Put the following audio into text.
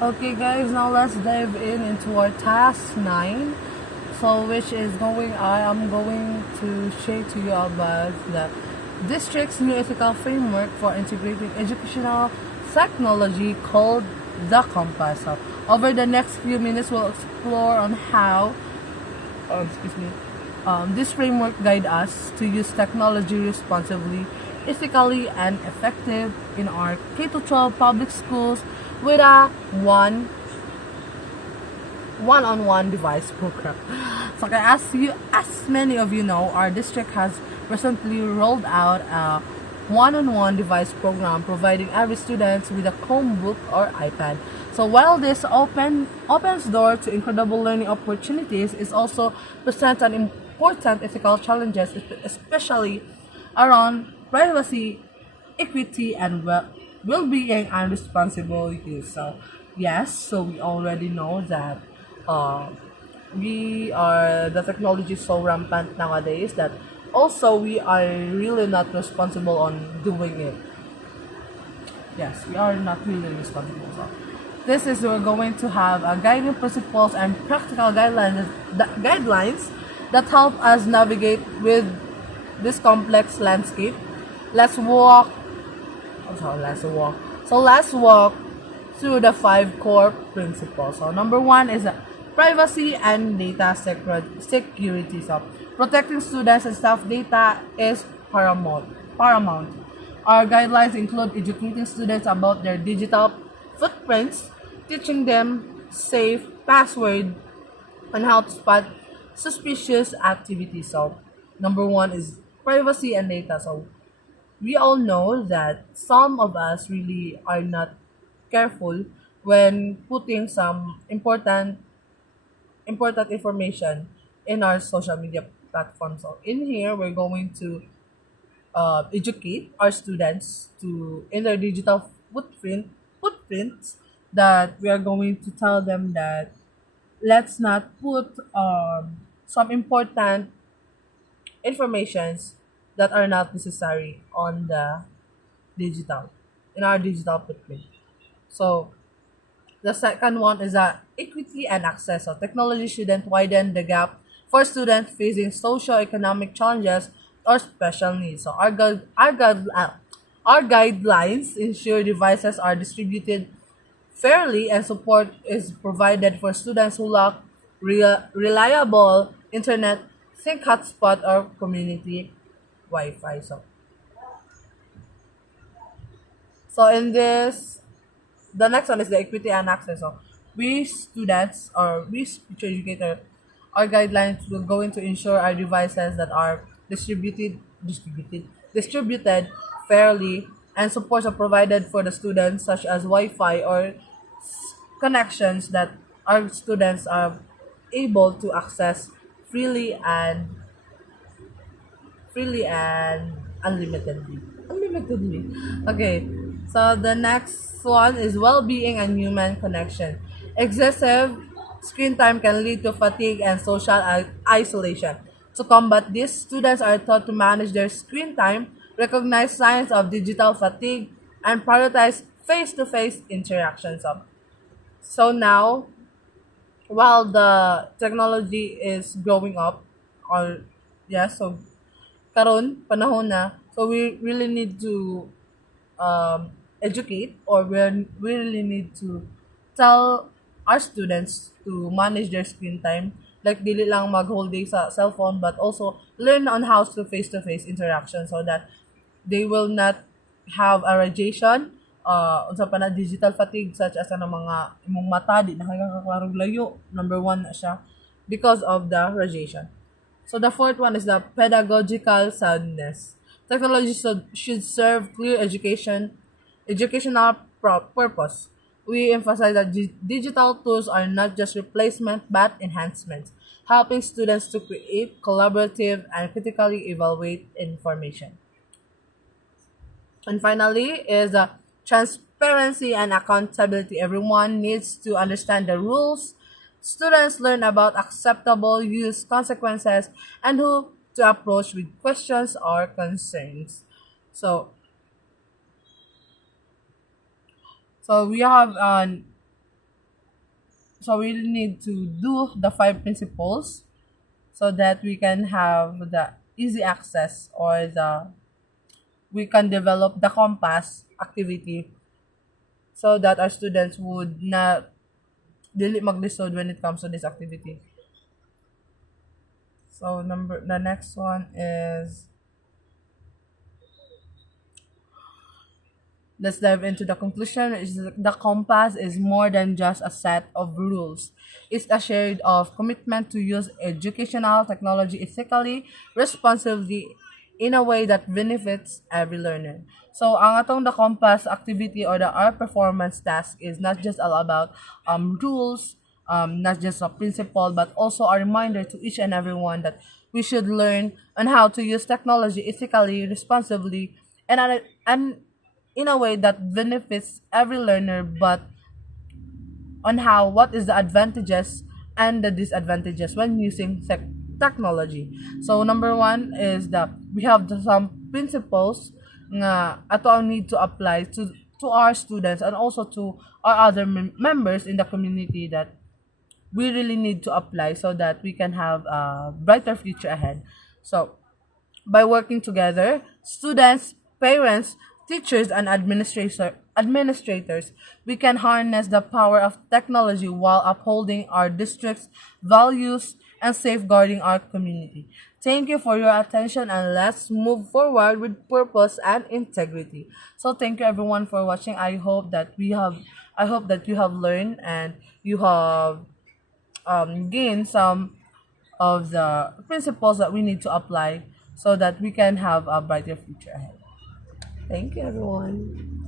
Okay, guys, now let's dive into our task 9. So, which is I am going to share to you about the district's new ethical framework for integrating educational technology called the Compass. So, over the next few minutes, we'll explore on how, excuse me, this framework guide us to use technology responsibly, ethically, and effective in our K-12 public schools with a one-on-one device program. So, as many of you know, our district has recently rolled out a one-on-one device program, providing every student with a Chromebook or iPad. So while this opens door to incredible learning opportunities, it also presents an important ethical challenges, especially around privacy, equity, and well-being and responsible use. So yes, so we already know that uh, the technology is so rampant nowadays that also we are really not responsible on doing it. Yes, we are not really responsible. So this is we're going to have guiding principles and practical guidelines that help us navigate with this complex landscape. Let's walk. Oh, sorry, let's walk. So let's walk through the five core principles. So number one is privacy and data security. So protecting students and staff data is paramount. Our guidelines include educating students about their digital footprints, teaching them safe password, and how to spot suspicious activities. So number one is privacy and data. So we all know that some of us really are not careful when putting some important information in our social media platforms. So in here, we're going to educate our students to in their digital footprints that we are going to tell them that let's not put some important informations that are not necessary on the digital in our digital footprint. So the second one is equity and access. So technology shouldn't widen the gap for students facing socio-economic challenges or special needs. So our guidelines ensure devices are distributed fairly and support is provided for students who lack reliable internet, think hotspot or community Wi-Fi. So in this the next one is the equity and access. So we students or we speech educator, our guidelines will going to ensure our devices that are distributed fairly and supports are provided for the students such as Wi-Fi or connections that our students are able to access freely and freely and unlimitedly. Unlimitedly. Okay. So the next one is well-being and human connection. Excessive screen time can lead to fatigue and social isolation. To combat this, students are taught to manage their screen time, recognize signs of digital fatigue, and prioritize face-to-face interactions. So now, while the technology is growing up, or yeah, so karon panahon na, so we really need to educate or we really need to tell our students to manage their screen time, like dili lang mag whole day sa cellphone but also learn on how to face interaction so that they will not have a radiation unsa pa na digital fatigue such as ano mga imong mata di na kaya kaklarong layo, number one na siya because of the radiation. So the fourth one is the pedagogical soundness. Technology should serve clear educational purpose. We emphasize that digital tools are not just replacement but enhancements, helping students to create, collaborative, and critically evaluate information. And finally is transparency and accountability. Everyone needs to understand the rules. Students learn about acceptable use consequences and who to approach with questions or concerns. So we have So we really need to do the five principles so that we can have the easy access, or the we can develop the compass activity so that our students would not dili maglisod when it comes to this activity. So the next one is, let's dive into the conclusion. Is the compass is more than just a set of rules. It's a shared of commitment to use educational technology ethically, responsibly, in a way that benefits every learner. So, ang atong the compass activity, or the our performance task, is not just all about rules, not just a principle, but also a reminder to each and everyone that we should learn on how to use technology ethically, responsibly, and in a way that benefits every learner, but on how what is the advantages and the disadvantages when using technology. So number one is that we have some principles nga ato ang need to apply to our students and also to our other members in the community, that we really need to apply so that we can have a brighter future ahead. So by working together, students, parents, teachers, and administrators, we can harness the power of technology while upholding our district's values and safeguarding our community. Thank you for your attention, and let's move forward with purpose and integrity. So thank you everyone for watching. I hope that you have learned and you have gained some of the principles that we need to apply so that we can have a brighter future ahead. Thank you, everyone.